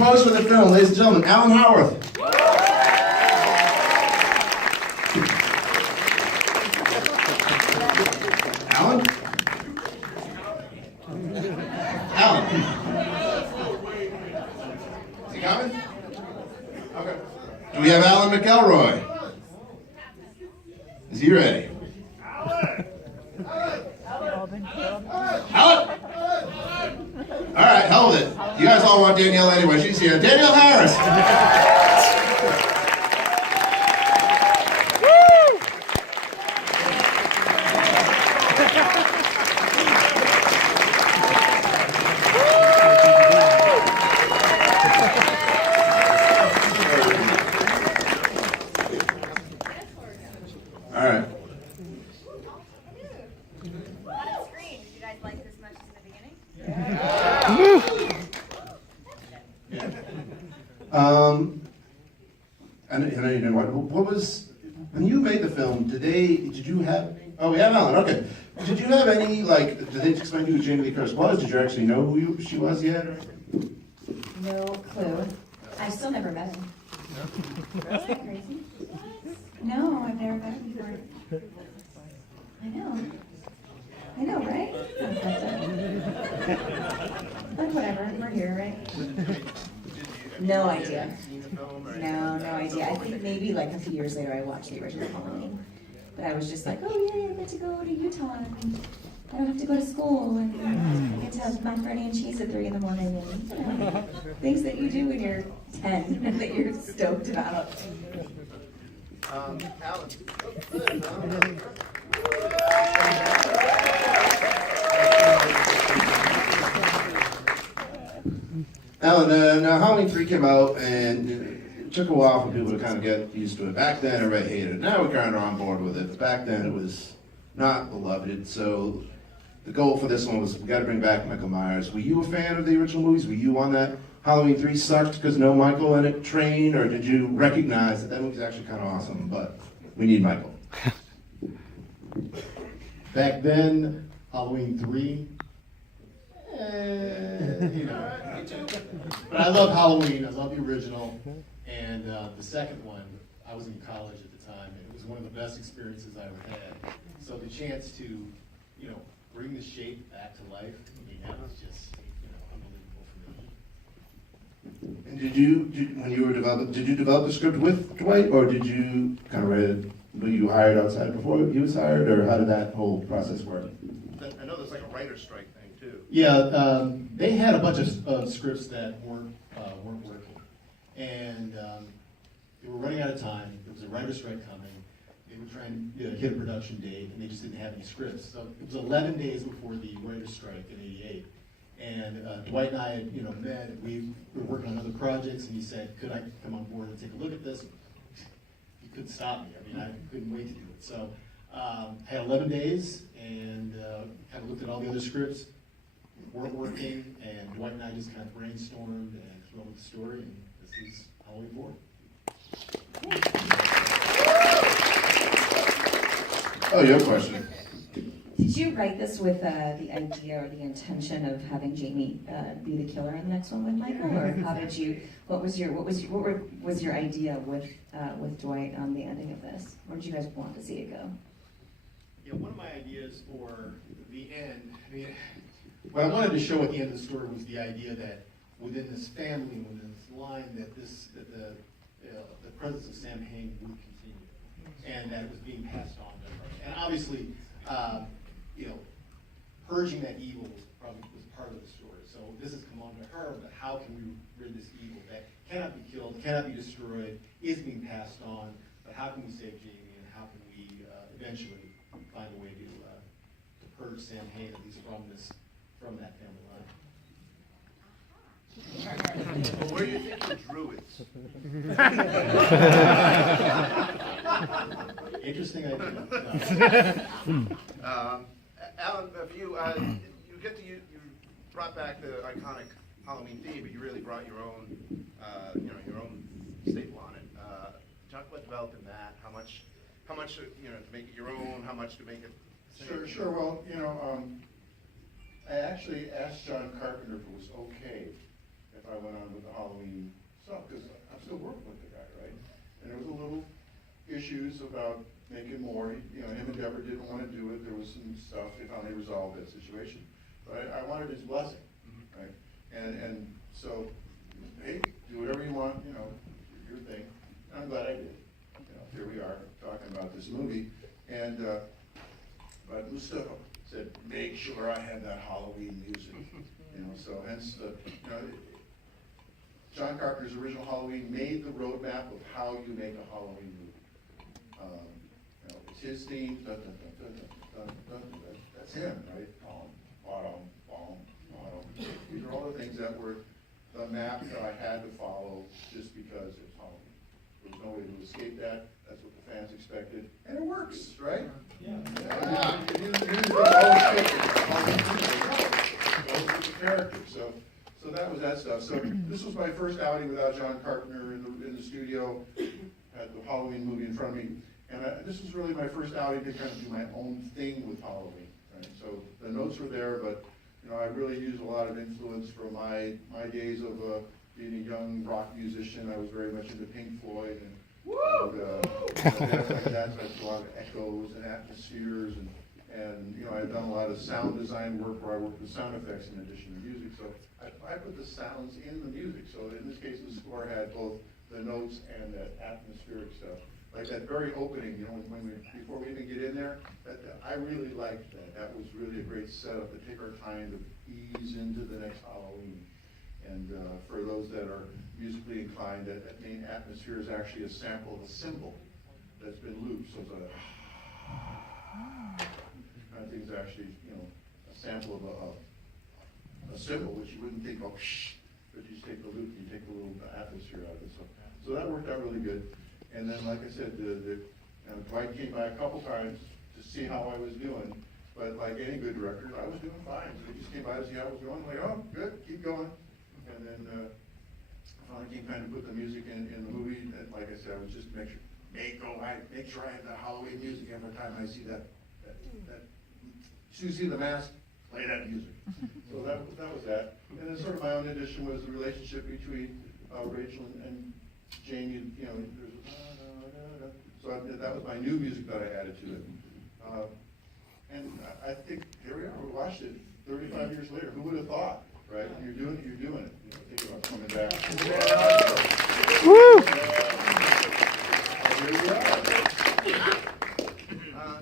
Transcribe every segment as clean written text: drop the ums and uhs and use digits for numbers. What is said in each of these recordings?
composer of the film, ladies and gentlemen, Alan Howarth. Alan? Alan? Is he coming? Okay. Do we have Alan McElroy? Is he ready? Alan? All right, hell with it. You guys all want Danielle anyway. She's here. Danielle Harris. All right. I know you know what was, when you made the film, did you have, oh, we have Alan, okay. Did you have any, like, did they explain to you who Jamie Lee Curtis was? Did you actually know who she was yet? Or? No clue. I've still never met him. Is that crazy? No, I've never met him before. I know, right? But whatever, we're here, right? No idea. No idea. I think maybe like a few years later I watched the original Halloween. But I was just like, oh yeah, I get to go to Utah and I don't have to go to school and I get to have macaroni and cheese at 3 in the morning and, you know, things that you do when you're 10 and that you're stoked about. Alan, now Halloween 3 came out and it took a while for people to kind of get used to it. Back then everybody hated it. Now we're kind of on board with it. But back then it was not beloved. So the goal for this one was we got to bring back Michael Myers. Were you a fan of the original movies? Were you on that Halloween 3 sucked because no Michael in it train? Or did you recognize that movie's actually kind of awesome, but we need Michael? Back then, Halloween 3, you know. But I love Halloween, I love the original, and the second one, I was in college at the time, and it was one of the best experiences I ever had. So the chance to, you know, bring the shape back to life, I mean, that was just, you know, unbelievable for me. And when you were developing, did you develop the script with Dwight, or did you kind of write it, were you hired outside before he was hired, or how did that whole process work? I know there's like a writer's strike thing too. Yeah, they had a bunch of scripts that weren't working, and they were running out of time. There was a writer's strike coming. They were trying to hit a production date, and they just didn't have any scripts. So it was 11 days before the writer's strike in '88, and Dwight and I had, you know, met. And we were working on other projects, and he said, "Could I come on board and take a look at this?" He couldn't stop me. I mean, I couldn't wait to do it. So I had 11 days, and kind of looked at all the other scripts. Weren't working, and Dwight and I just kind of brainstormed and came up with the story, and this is Halloween 4. Oh, your question. Did you write this with the idea or the intention of having Jamie be the killer in the next one with Michael, or how did you? What was your idea with Dwight on the ending of this? Where did you guys want to see it go? Yeah, one of my ideas for the end, I mean, what I wanted to show at the end of the story was the idea that within this family, within this line, that the presence of Sam Hain would continue, and that it was being passed on to her. And obviously, you know, purging that evil was part of the story. So this has come on to her, but how can we rid this evil that cannot be killed, cannot be destroyed, is being passed on, but how can we save Jamie, and how can we eventually find a way to purge Sam Hain, at least from that family line. Well, where do you think the druids? Interesting idea. No. Alan, if you you brought back the iconic Halloween theme, but you really brought your own, your own staple on it. Talk about developing that. How much, to make it your own. How much to make it. Sure. Well, I actually asked John Carpenter if it was okay if I went on with the Halloween stuff, because I'm still working with the guy, right? And there was a little issues about making more, you know, him and Deborah didn't want to do it, there was some stuff, they finally resolved that situation. But I wanted his blessing, right? And so, hey, do whatever you want, you know, your thing. And I'm glad I did. You know, here we are talking about this movie, and but Mustafa said, make sure I have that Halloween music. You know, so hence the, you know, John Carpenter's original Halloween made the roadmap of how you make a Halloween movie. You know, it's his theme. Dun, dun, dun, dun, dun, dun, dun, that's him, right? Bottom, bottom, bottom. These are all the things that were the map that I had to follow just because it was Halloween. There was no way to escape that. That's what the fans expected, and it works, right? Yeah. The character. So that was that stuff. So this was my first outing without John Carpenter in the studio. Had the Halloween movie in front of me, and this was really my first outing to kind of do my own thing with Halloween. Right? So the notes were there, but you know, I really used a lot of influence from my days of being a young rock musician. I was very much into Pink Floyd and stuff like that. So I did a lot of echoes and atmospheres, and you know, I've done a lot of sound design work where I worked with sound effects in addition to music. So I put the sounds in the music. So in this case, the score had both the notes and that atmospheric stuff. Like that very opening, you know, before we even get in there, I really liked that. That was really a great setup to take our time to ease into the next Halloween. And for those that are musically inclined, that main atmosphere is actually a sample of a cymbal that's been looped. So it's I think it's actually, you know, a sample of a cymbal, which you wouldn't think of, but you just take the loop, you take a little atmosphere out of it. So that worked out really good. And then, like I said, Dwight came by a couple times to see how I was doing. But like any good director, I was doing fine. So he just came by to see how I was going. Like, oh, good, keep going. And then finally came time to put the music in the movie. And like I said, I was just make sure I have that Halloween music every time I see that. As soon as you see the mask, play that music. So that was that. And then sort of my own addition was the relationship between Rachel and Jamie. You know, so that was my new music that I added to it. And I think here we are. We watched it 35 years later. Who would have thought, right? And you're doing it. You know, think about coming back. Woo! Here we are.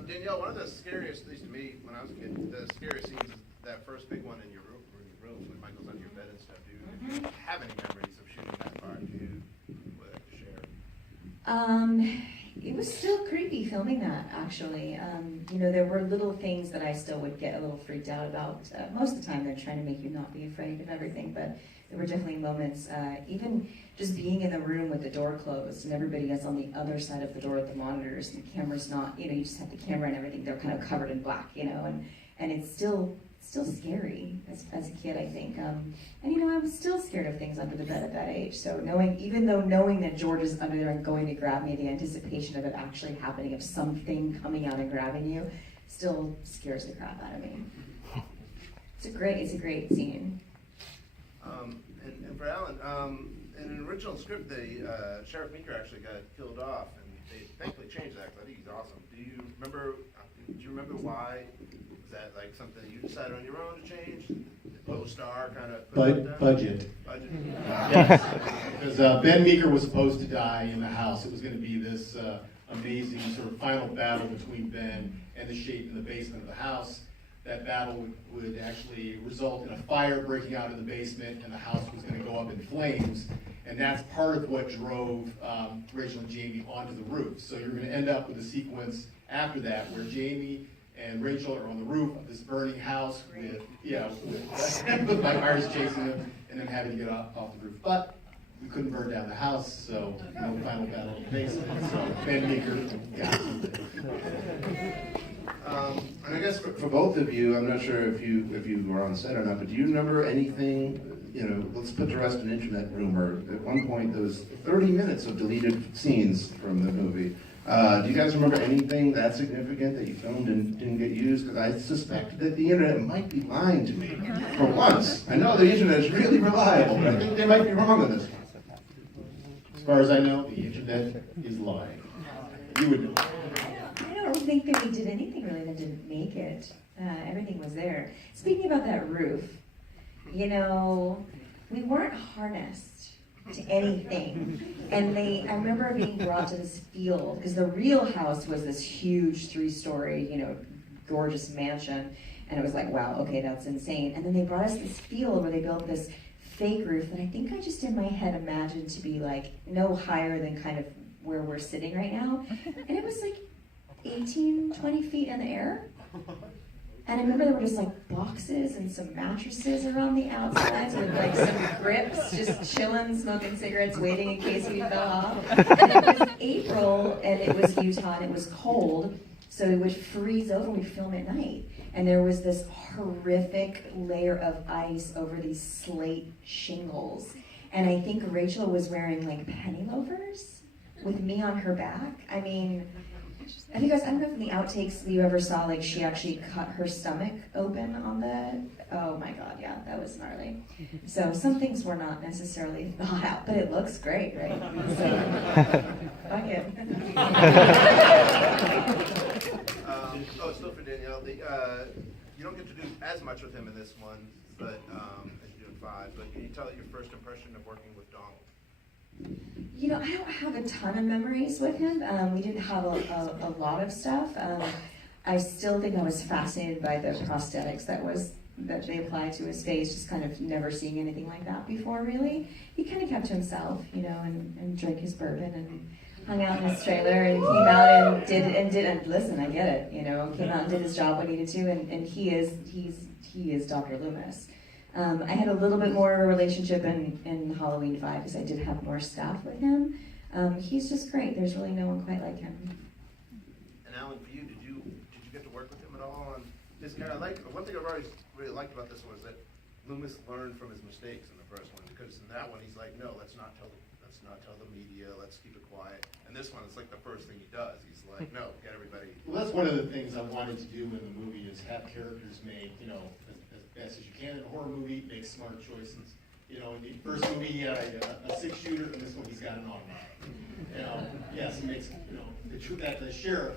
Danielle, one of the scariest, at least to me, when I was a kid, the scariest scenes is that first big one in your room when Michael's on your bed and stuff. Do you have any memories of shooting that part? Do you would like to share? It was still creepy filming that, actually. You know, there were little things that I still would get a little freaked out about. Most of the time, they're trying to make you not be afraid of everything, but there were definitely moments, even just being in the room with the door closed and everybody is on the other side of the door with the monitors and the camera's not, you know, you just have the camera and everything, they're kind of covered in black, you know, and it's still scary as a kid, I think. And you know, I was still scared of things under the bed at that age. So knowing that George is under there and going to grab me, the anticipation of it actually happening, of something coming out and grabbing you, still scares the crap out of me. It's a great scene. And for Alan, in an original script, the Sheriff Meeker actually got killed off, and they thankfully changed that because I think he's awesome. Do you remember why? Was that like something that you decided on your own to change? Did Co-Star kind of put it down? Budget. Yes. Because Ben Meeker was supposed to die in the house. It was going to be this amazing sort of final battle between Ben and the Shape in the basement of the house. That battle would actually result in a fire breaking out in the basement, and the house was going to go up in flames. And that's part of what drove Rachel and Jamie onto the roof. So you're going to end up with a sequence after that where Jamie and Rachel are on the roof of this burning house with firefighters chasing them, and then having to get off the roof. But we couldn't burn down the house, so no final battle in the basement. So Ben Meeker got something. And I guess for both of you, I'm not sure if you were on set or not, but do you remember anything, you know, let's put to rest an internet rumor. At one point, there was 30 minutes of deleted scenes from the movie. Do you guys remember anything that significant that you filmed and didn't get used? Because I suspect that the internet might be lying to me. For once, I know the internet is really reliable, but I think they might be wrong on this. As far as I know, the internet is lying. You would know. I don't think that we did anything really that didn't make it. Everything was there. Speaking about that roof, you know, we weren't harnessed to anything. And I remember being brought to this field, because the real house was this huge 3-story, you know, gorgeous mansion. And it was like, wow, okay, that's insane. And then they brought us this field where they built this fake roof that I think I just in my head imagined to be like no higher than kind of where we're sitting right now. And it was like 18, 20 feet in the air. And I remember there were just like boxes and some mattresses around the outside with like some grips, just chilling, smoking cigarettes, waiting in case we fell off. And it was April and it was Utah and it was cold, so it would freeze over and we'd film at night. And there was this horrific layer of ice over these slate shingles. And I think Rachel was wearing like penny loafers with me on her back. I mean, have you guys, I don't know if in the outtakes you ever saw, like, she actually cut her stomach open on oh my God, yeah, that was gnarly. So some things were not necessarily thought out, but it looks great, right? So, fuck it. Still for Danielle, you don't get to do as much with him in this one, but as you do in 5, but can you tell your first impression of working with Donald? You know, I don't have a ton of memories with him. We didn't have a lot of stuff. I still think I was fascinated by the prosthetics that they applied to his face, just kind of never seeing anything like that before, really. He kind of kept to himself, you know, and drank his bourbon and hung out in his trailer and came out and listen, I get it, you know, came out and did his job when he needed to, and he is Dr. Loomis. I had a little bit more of a relationship in Halloween 5 because I did have more staff with him. He's just great. There's really no one quite like him. And Alan, for you, did you get to work with him at all? And this guy, one thing I've always really liked about this one is that Loomis learned from his mistakes in the first one, because in that one he's like, no, let's not tell the media, let's keep it quiet. And this one, it's like the first thing he does. He's like, no, get everybody. Well, that's one of the things I wanted to do in the movie, is have characters make, you know, as best as you can in a horror movie, make smart choices. You know, in the first movie he had a 6-shooter, and this one he's got an automatic. You know, yes, he makes, you know, the truth that the sheriff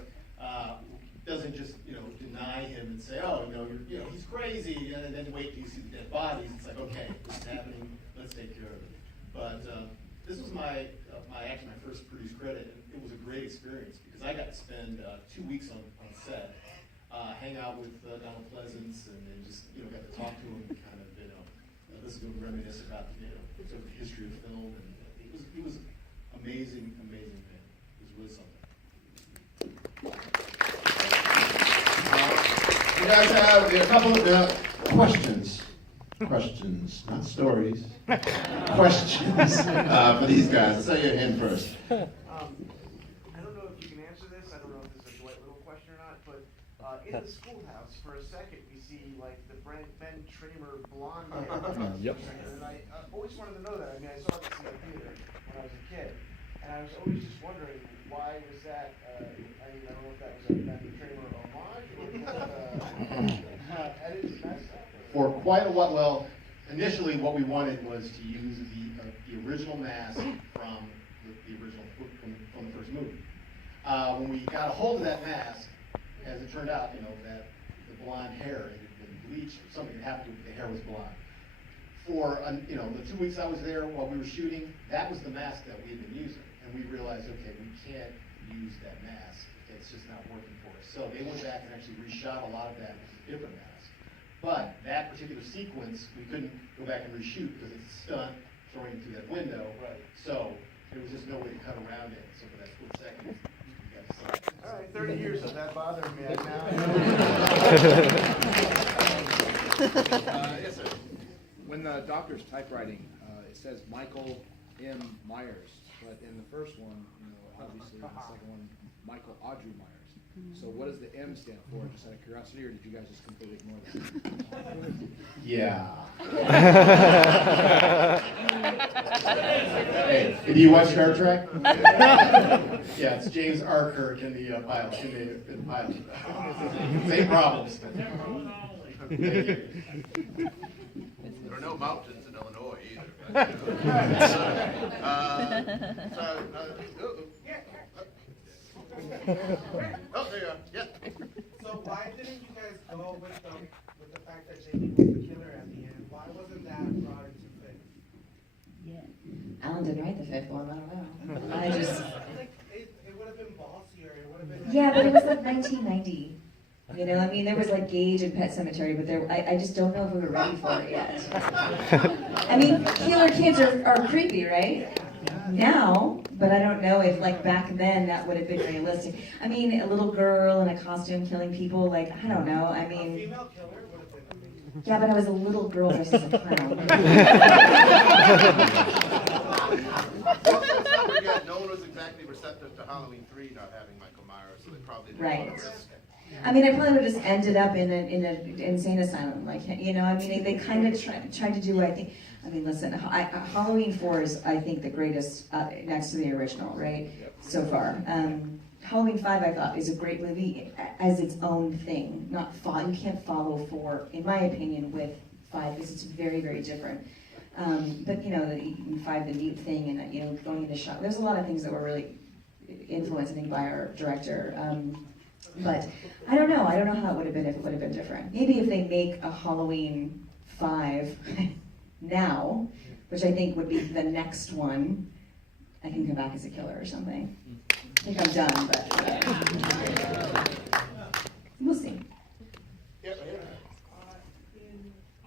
doesn't just, you know, deny him and say, oh, you know, he's crazy, and then wait till you see the dead bodies. It's like, okay, this is happening, let's take care of it. But this was my first produced credit, and it was a great experience because I got to spend 2 weeks on set, hang out with Donald Pleasance, and then just, you know, got to talk to him and kind of, you know, listen to him reminisce about, you know, sort of the history of film, and it was amazing man. It was really something. You guys have a couple of questions, not stories. Questions for these guys. Let's say your hand first. I don't know if you can answer this. I don't know if this is a Dwight Little question or not, but in the schoolhouse, for a second, we see like the Ben Tramer blonde hair. Yep. And I always wanted to know that. I mean, I saw this in the theater when I was a kid, and I was always just wondering why was that. I mean, I don't know if that was a Ben Tramer homage or I didn't mess up. For quite a while, well, initially what we wanted was to use the original mask from the original from the first movie. When we got a hold of that mask, as it turned out, you know, that the blonde hair had been bleached or something had happened to it, the hair was blonde. For you know, the 2 weeks I was there while we were shooting, that was the mask that we had been using, and we realized, okay, we can't use that mask. It's just not working for us. So they went back and actually reshot a lot of that with a different mask. But that particular sequence, we couldn't go back and reshoot because it's a stunt throwing through that window. Right. So there was just no way to cut around it. So for that split second, we got to see it. All right, 30 years of that bothering me. Yes, sir. When the doctor's typewriting, it says Michael M. Myers, but in the first one, you know, obviously in the second one, Michael Audrey Myers. So what does the M stand for, just out of curiosity, or did you guys just completely ignore that? Yeah. Hey, do you watch Star Trek? Yeah, it's James R. Kirk in the pilot. In the pilot. Same problems. Thank you. There are no mountains in Illinois either. Oh, there you are. Yeah. So why didn't you guys go with the fact that Jamie was the killer at the end? Why wasn't that brought into things? Alan didn't write the fifth one, I don't know. I just, Like, it would have been bossier, it would have been. yeah, but it was like 1990. You know, I mean, there was like Gage and Pet Sematary, but I just don't know if we were ready for it yet. I mean, killer kids are creepy, right? Now, but I don't know if like back then that would have been realistic. I mean, a little girl in a costume killing people, like, I don't know, I A mean, female killer would have been amazing. yeah, but I was a little girl dressed as a clown. Let's not forget, no one was exactly receptive to Halloween 3 not having Michael Myers, so they probably didn't want to Right. risk. I mean, I probably would have just ended up in an insane asylum, like, you know, I mean, they kind of tried to do, I think, I mean, listen, Halloween 4 is, I think, the greatest, next to the original, right, so far. Halloween 5, I thought, is a great movie as its own thing, you can't follow 4, in my opinion, with 5, because it's very, very different. But, you know, in 5, the mute thing, and, you know, going into shock, there's a lot of things that were really influenced, I think, by our director. But I don't know how it would have been if it would have been different. Maybe if they make a Halloween 5 now, which I think would be the next one, I can come back as a killer or something. I think I'm done, but we'll see. Yeah, right here.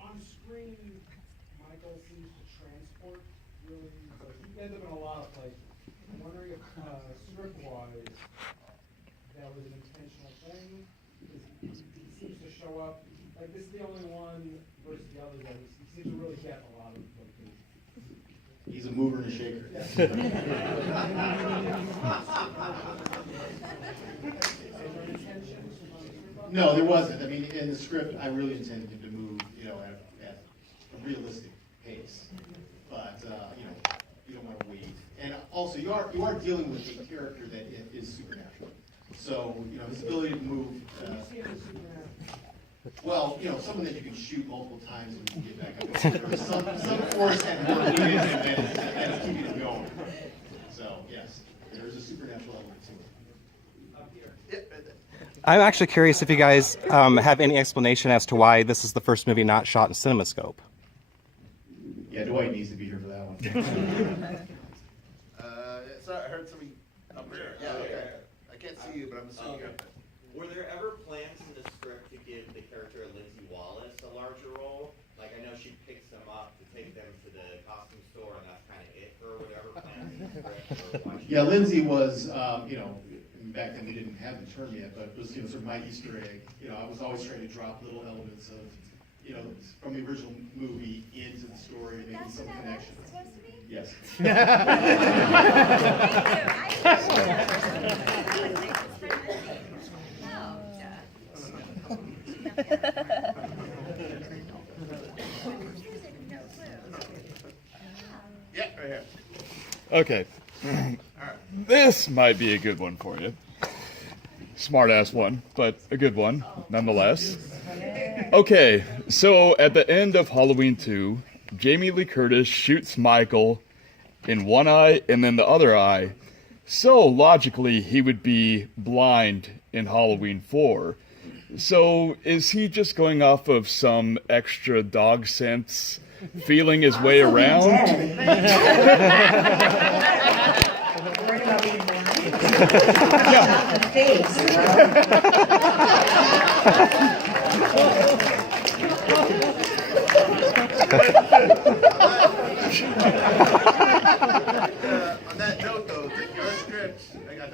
On screen, Michael seems to transport really, he ends up in a lot of places. I'm wondering if script-wise, that was an intentional thing, because he seems to show up, like this is the only one versus the others that he seems to really get a lot of locations. He's a mover and a shaker. Is there an intention? No, there wasn't. I mean, in the script, I really intended him to move, you know, at a realistic pace. But you know, you don't want to wait. And also, you are dealing with a character that is supernatural. So, you know, his ability to move. Well, you know, someone that you can shoot multiple times and get back up. There's some force and work needed that is keeping him going. So, yes, there's a supernatural element to it. I'm actually curious if you guys have any explanation as to why this is the first movie not shot in CinemaScope. Yeah, Dwight needs to be here for that one. Sorry, I heard somebody up there. Yeah, okay. I can't see you, but I'm assuming you're up there. Were there ever plans in the script to give the character of Lindsay Wallace a larger role? Like, I know she picks them up to take them to the costume store, and that's kind of it for whatever plans in the script. Or Yeah, Lindsay was, you know, back then we didn't have the term yet, but it was, you know, sort of my Easter egg. You know, I was always trying to drop little elements of, you know, from the original movie into the story and making some connection. Yes. Yeah, right here. Okay. This might be a good one for you. Smart ass one, but a good one nonetheless. Okay, so at the end of Halloween 2, Jamie Lee Curtis shoots Michael in one eye and then the other eye. So logically, he would be blind in Halloween 4. So is he just going off of some extra dog sense, feeling his way around? Worried about being blind? Shot in the face, On that note, though, that your script,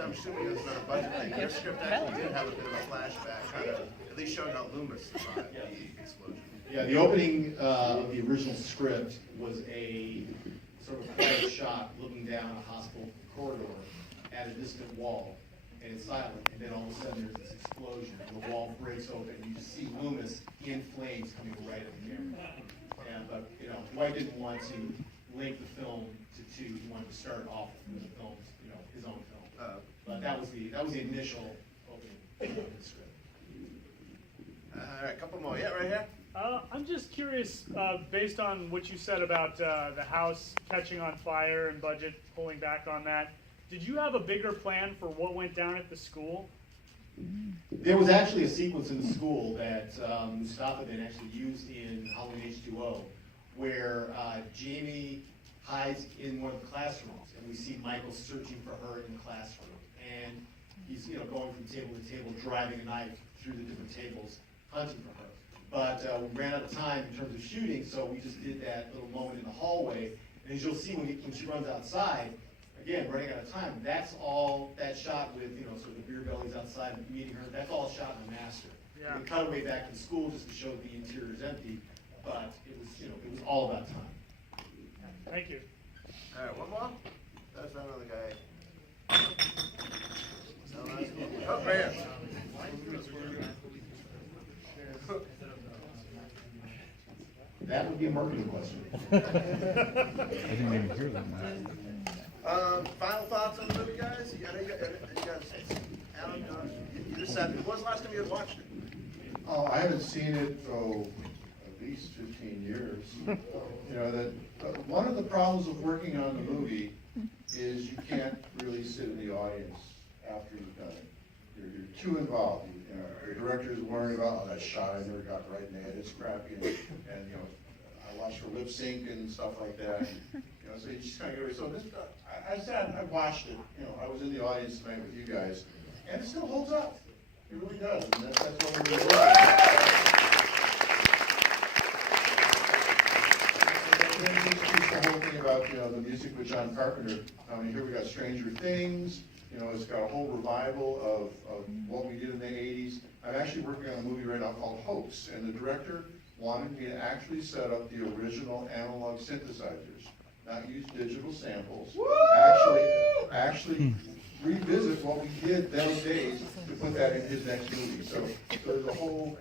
I'm assuming it's not a budget thing, your script actually did have a bit of a flashback, kind of at least showing how Loomis survived the explosion. Yeah, the opening of the original script was a sort of quiet shot looking down a hospital corridor at a distant wall. and it's silent, and then all of a sudden there's this explosion, and the wall breaks open, and you just see Loomis in flames coming right at the camera. And, but, you know, Lloyd didn't want to link the film to two, he wanted to start off with the film's, you know, his own film. But that was the initial opening of the script. All right, couple more. Yeah, right here. I'm just curious, based on what you said about the house catching on fire and budget pulling back on that, did you have a bigger plan for what went down at the school? There was actually a sequence in the school that Mustafa then actually used in Halloween H2O, where Jamie hides in one of the classrooms, and we see Michael searching for her in the classroom, and he's, you know, going from table to table, driving a knife through the different tables, hunting for her. But we ran out of time in terms of shooting, so we just did that little moment in the hallway. And as you'll see when she runs outside, again, running out of time, that's all, that shot with, you know, sort of the beer bellies outside meeting her, that's all shot in the master. Yeah. We cut away back to the school just to show that the interior is empty, but it was, you know, it was all about time. Thank you. All right, one more. That's another guy. Oh, man. That would be a marketing question. I didn't even hear that. Final thoughts on the movie, guys? You guys, Alan, you just said, when was the last time you had watched it? Oh, I haven't seen it, at least 15 years. You know, that one of the problems of working on the movie is you can't really sit in the audience after you've done it. You're too involved. You know, the director is worried about, oh, that shot I never got right in the head, it's crappy, and you know, I watched her lip sync and stuff like that. And, you know, so you just kind of go, so this, I sat, I watched it, you know, I was in the audience tonight with you guys, and it still holds up. It really does, and that's what we're really working on. The whole thing about, you know, the music with John Carpenter. I mean, here we got Stranger Things. You know, it's got a whole revival of what we did in the 80s. I'm actually working on a movie right now called Hoax, and the director wanted me to actually set up the original analog synthesizers, not use digital samples. Actually revisit what we did those days to put that in his next movie. So there's a whole,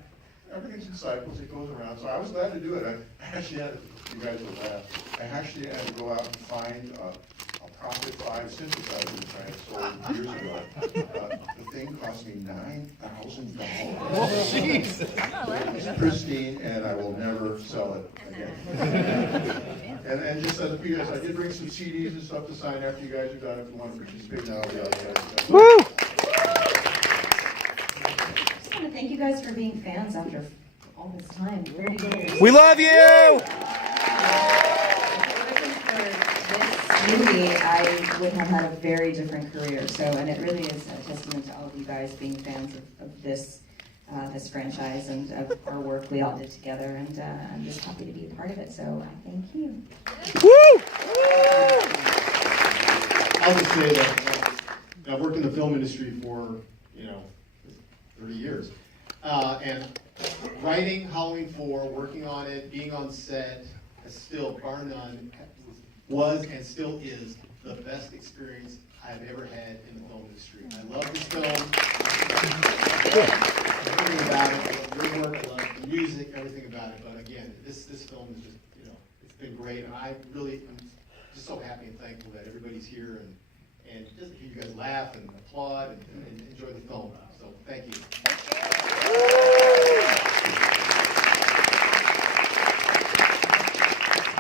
everything's in cycles, it goes around. So I was glad to do it. I actually had, you guys will laugh, I actually had to go out and find a Profit 5 synthesizer which I had sold years ago. The thing cost me $9,000. Oh, Jesus. It's pristine, and I will never sell it again. and just as a PS, I did bring some CDs and stuff to sign after you guys are done. If you want to participate now, I'll be out there. Woo! Just want to thank you guys for being fans after all this time. Where do you go? We love you! Movie, I would have had a very different career. So, and it really is a testament to all of you guys being fans of this this franchise and of our work we all did together. And I'm just happy to be a part of it. So, thank you. Woo! I'll just say that I've worked in the film industry for, you know, 30 years. And writing Halloween 4, working on it, being on set, is still, bar none, was and still is the best experience I've ever had in the film industry. I love this film. Everything about it, I love your work, I love the music, everything about it. But again, this film is just, you know, it's been great. And I'm just so happy and thankful that everybody's here and just hear you guys laugh and applaud and enjoy the film. So thank you.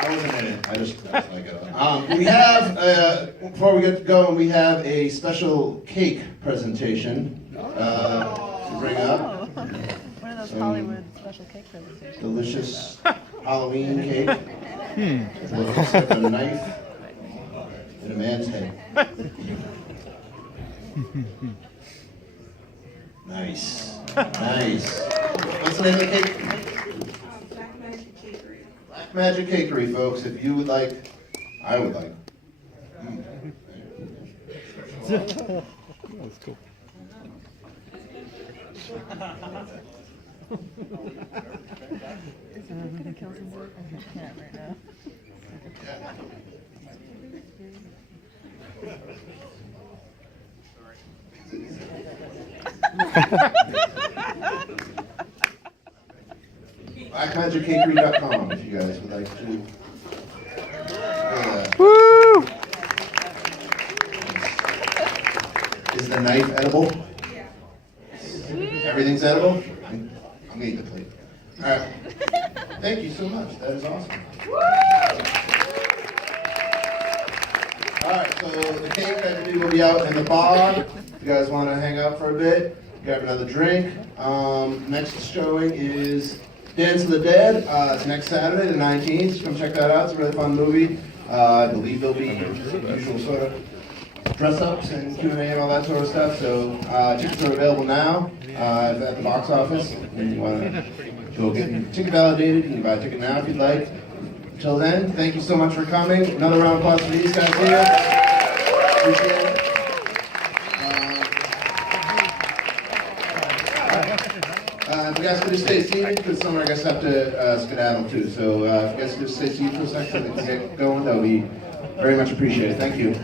I wasn't in it. I just like it. We have, before we get going, we have a special cake presentation to bring up. One of those Hollywood special cake presentations. Delicious Halloween cake. It looks like a knife in a man's head. Nice. Nice. What's the name of the cake? Black Magic Cakery, folks. If you would like, I would like. That's cool. Gonna kill somebody? I can't right now. Yeah. blackmagiccakery.com if you guys would like to. Woo! Is the knife edible? Everything's edible? I'll need the plate. All right. Thank you so much. That is awesome. All right, so the cake I believe will be out in the bar. If you guys want to hang out for a bit, grab another drink. Next showing is Dance of the Dead. It's next Saturday, the 19th. Come check that out. It's a really fun movie. I believe there'll be usual sort of dress-ups and Q&A and all that sort of stuff. So tickets are available now at the box office. And you want to go get your ticket validated, you can buy a ticket now if you'd like. Until then, thank you so much for coming. Another round of applause for these guys here. Appreciate it. If you guys could just stay seated, because some of our guests have to skedaddle too. So if you guys could just stay seated for a second so we can get going, that would be very much appreciated. Thank you.